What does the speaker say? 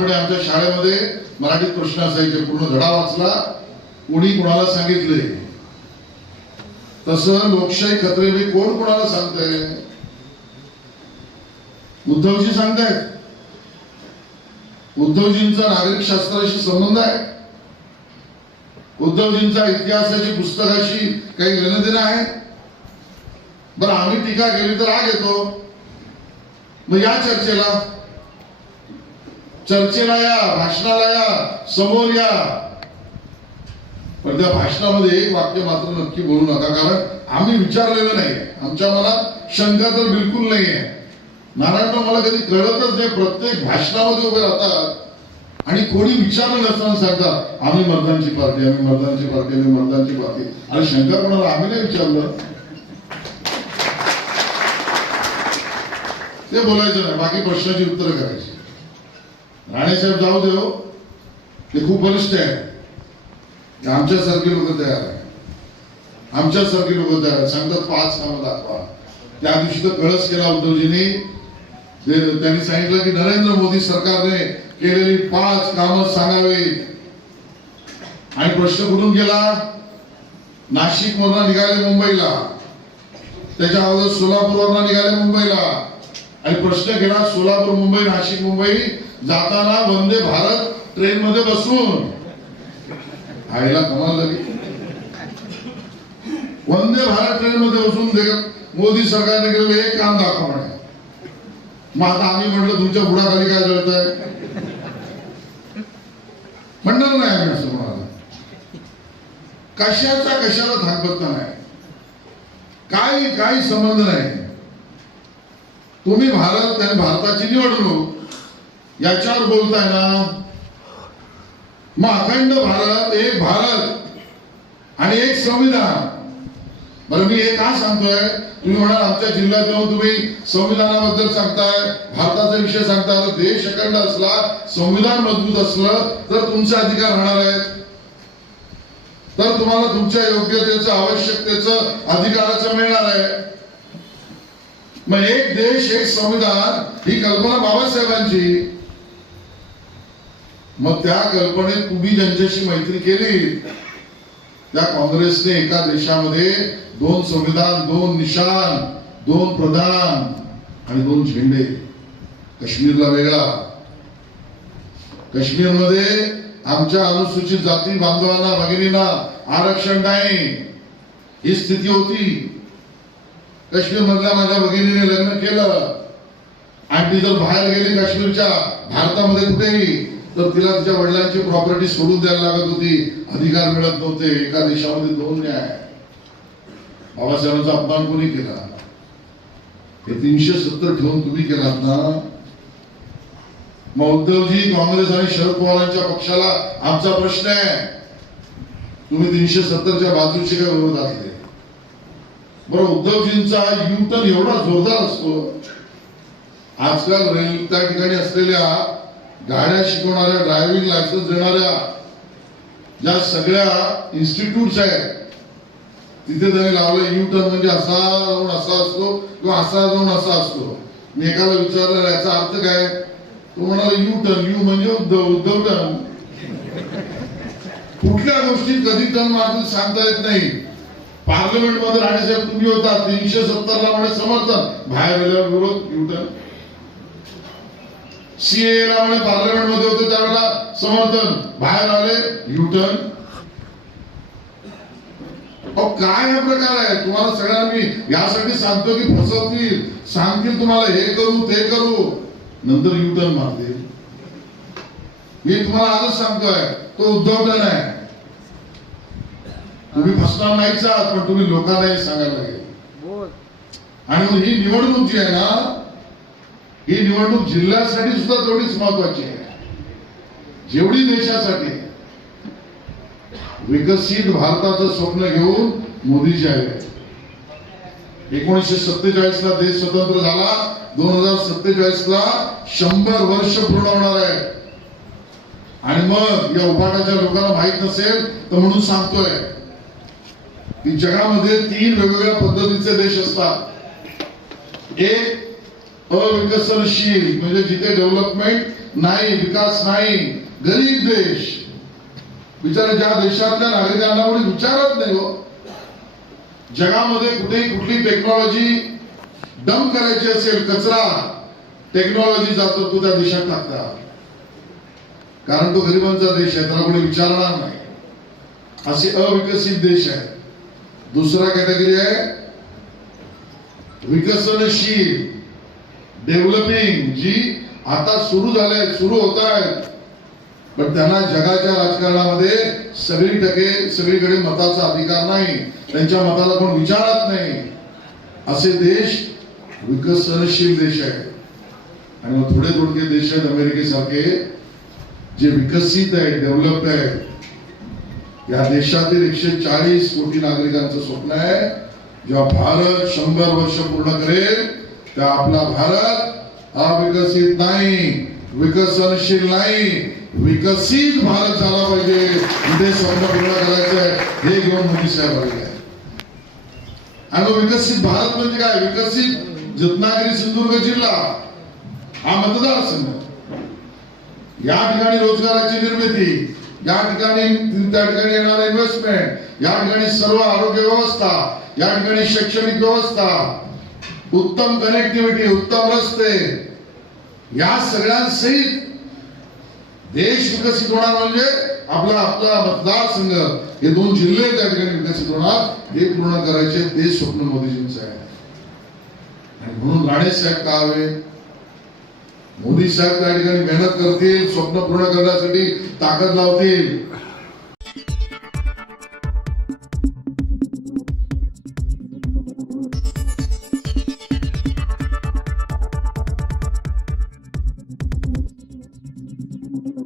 लहानपणी आमच्या शाळेमध्ये मराठीत प्रश्न असायचे पूर्ण धडा वाचला. कोणी कोणाला सांगितले? तसं लोकशाही खत्रे मी कोण कोणाला सांगतंय? उद्धवजी सांगतायत. उद्धवजींचा नागरिक शास्त्राशी संबंध आहे. उद्धवजींचा इतिहासाची पुस्तकाशी काही घेणं देणं आहे. बरं आम्ही टीका केली तर राग येतो. मग या चर्चेला चर्चेला या भाषणाला या समोर या. पण त्या भाषणामध्ये एक वाक्य मात्र नक्की बोलू नका कारण आम्ही विचारलेलं नाही. आमच्या मनात शंका तर बिलकुल नाही आहे नारायण मला कधी कळतच नाही प्रत्येक भाषणामध्ये उभे राहतात आणि कोणी विचारलं नसताना सांगतात आम्ही मर्दांची पार्टी आम्ही मर्दांची पार्टी आम्ही मर्दांची पार्टी. आणि शंका कोणाला आम्ही नाही विचारलं. ते बोलायचं नाही बाकी प्रश्नाची उत्तरं करायची. राणेसाहेब जाऊ देव हो. ते खूप बलिष्ठ आहे. ते आमच्यासारखे लोक तयार आहे आमच्यासारखे लोक तयार सांगतात पाच कामं दाखवा. त्या दिवशी तर कळस केला उद्धवजींनी. ते- त्यांनी सांगितलं की नरेंद्र मोदी सरकारने केलेली पाच कामं सांगावी. आणि प्रश्न कुठून गेला? नाशिक मधून निघाले मुंबईला. त्याच्या अगोदर सोलापूर वरनं निघाले मुंबईला. आणि प्रश्न केला सोलापूर मुंबई नाशिक मुंबई जाताना वंदे भारत ट्रेन मध्ये बसून. आईला कमाल झाली. वंदे भारत ट्रेन मध्ये बसून मोदी सरकारने केलेलं एक काम दाखवा म्हणे. मग आता आम्ही म्हटलं तुमच्या बुडाखाली काय जळत आहे म्हणणार नाही आम्ही असं म्हणाला कशाचा कशाला थांबत नाही. काही काही संबंध नाही. तुम्ही भारत आणि भारताची निवडणूक याच्यावर बोलताय ना? मग अखंड भारत एक भारत आणि एक संविधान. बरं मी हे का सांगतोय? तुम्ही म्हणाल आमच्या जिल्ह्यात येऊन तुम्ही संविधानाबद्दल सांगताय भारताचा विषय सांगताय. तर देश अखंड असला संविधान मजबूत असलं तर तुमचे अधिकार राहणार आहेत. तर तुम्हाला तुमच्या योग्यतेचं आवश्यकतेचं अधिकाराचं मिळणार आहे. मग एक देश एक संविधान ही कल्पना बाबासाहेबांची. मग त्या कल्पनेत तुम्ही ज्यांच्याशी मैत्री केली त्या काँग्रेसने एका देशामध्ये दोन संविधान दोन निशान दोन प्रधान आणि दोन झेंडे. काश्मीरला वेगळा. काश्मीरमध्ये आमच्या अनुसूचित जाती बांधवांना भगिनींना आरक्षण नाही. ही स्थिती होती. काश्मीर मधल्या माझ्या भगिनीने लग्न केलं. आणि ती जर बाहेर गेली काश्मीरच्या भारतामध्ये कुठेही तर तिला तिच्या वडिलांची प्रॉपर्टी सोडून द्यायला लागत होती. अधिकार मिळत नव्हते. एका देशामध्ये दोन न्याय. बाबासाहेबांचा अपमान कोणी केला? हे तीनशे सत्तर ठेवून तुम्ही केलात ना? मग उद्धवजी काँग्रेस आणि शरद पवारांच्या पक्षाला आमचा प्रश्न आहे. तुम्ही तीनशे सत्तरच्या बाजूचे काय विरोधात आहे बरं उद्धवजींचा यू टर्न एवढा जोरदार असतो. आजकाल रेल त्या ठिकाणी असलेल्या गाड्या शिकवणाऱ्या ड्रायव्हिंग लायसन्स देणाऱ्या ज्या सगळ्या इन्स्टिट्यूट्स आहेत तिथे त्यांनी लावलं यू टर्न म्हणजे असा जाऊन असा असतो किंवा असा जाऊन असा असतो. मी एकाला विचारलं याचा अर्थ काय? तो म्हणाला यू टर्न यू म्हणजे उद्धव उद्धव टर्न कुठल्या गोष्टी कधी टर्न मारून सांगता येत नाही. पार्लमेंटमध्ये राणेसाहेब तुम्ही होता तीनशे सत्तर ला म्हणे समर्थन बाहेर गेल्यावर विरोध युटर्न सीए ला म्हणे पार्लमेंटमध्ये होते त्यावेळेला समर्थन बाहेर आले युटर्न अहो काय हा प्रकार आहे? तुम्हाला सगळ्यांना मी यासाठी सांगतो की फसवतील. सांगतील तुम्हाला हे करू ते करू. नंतर युटर्न मारतील. मी तुम्हाला आजच सांगतोय तो उद्धवटन आहे. तुम्ही फसणार नाहीच आहात पण तुम्ही लोकांना हे सांगायला लागेल. आणि मग ही निवडणूक जी आहे ना ही निवडणूक जिल्ह्यासाठी सुद्धा तेवढीच महत्वाची आहे. जेवढी देशासाठी. विकसित भारताचं स्वप्न घेऊन मोदीजी आले. एकोणीसशे सत्तेचाळीस ला देश स्वतंत्र झाला दोन हजार सत्तेचाळीस ला शंभर वर्ष पूर्ण होणार आहे. आणि मग या उपाटाच्या लोकांना माहीत नसेल तर म्हणून सांगतोय. की जगामध्ये तीन वेगवेगळ्या पद्धतीचे देश असतात. एक अविकसनशील म्हणजे जिथे डेव्हलपमेंट नाही विकास नाही गरीब देश. बिचारे ज्या देशातल्या नागरिकांना कोणी विचारत नाही हो. जगामध्ये कुठेही कुठली टेक्नॉलॉजी डम करायची असेल कचरा टेक्नॉलॉजी जातो तो त्या देशात टाकतात कारण तो गरिबांचा देश आहे त्याला कोणी विचारणार नाही. असे अविकसित देश आहे दुसरा कॅटेगरी आहे विकसनशील डेव्हलपिंग जी आता सुरू झाले सुरू होत आहेत पण त्यांना जगाच्या राजकारणामध्ये सगळी टके सगळीकडे मताचा अधिकार नाही. त्यांच्या मताला कोण विचारत नाही. असे देश विकसनशील देश आहे आणि मग थोडे थोडके देश आहेत अमेरिकेसारखे जे विकसित आहेत डेव्हलप्ड आहेत. या देशातील एकशे चाळीस कोटी नागरिकांचं स्वप्न आहे. जेव्हा भारत शंभर वर्ष पूर्ण करेल तेव्हा आपला भारत अविकसित नाही विकसनशील नाही विकसित भारत झाला पाहिजे. ते स्वप्न पूर्ण करायचं आहे हे घेऊन मोदी साहेब आलेले आहे आणि विकसित भारत म्हणजे काय? विकसित रत्नागिरी सिंधुदुर्ग जिल्हा. हा मतदारसंघ. या ठिकाणी रोजगाराची निर्मिती या ठिकाणी त्या ठिकाणी येणार इन्व्हेस्टमेंट या ठिकाणी सर्व आरोग्य व्यवस्था या ठिकाणी शैक्षणिक व्यवस्था उत्तम कनेक्टिव्हिटी उत्तम रस्ते या सगळ्यांसहित देश विकसित होणार म्हणजे आपला आपला मतदारसंघ हे दोन जिल्हे त्या ठिकाणी विकसित होणार हे पूर्ण करायचे ते स्वप्न मोदीजींचं आहे. आणि म्हणून राणे साहेब का हवे? मोदी साहेब त्या ठिकाणी मेहनत करतील स्वप्न पूर्ण करण्यासाठी ताकद लावतील.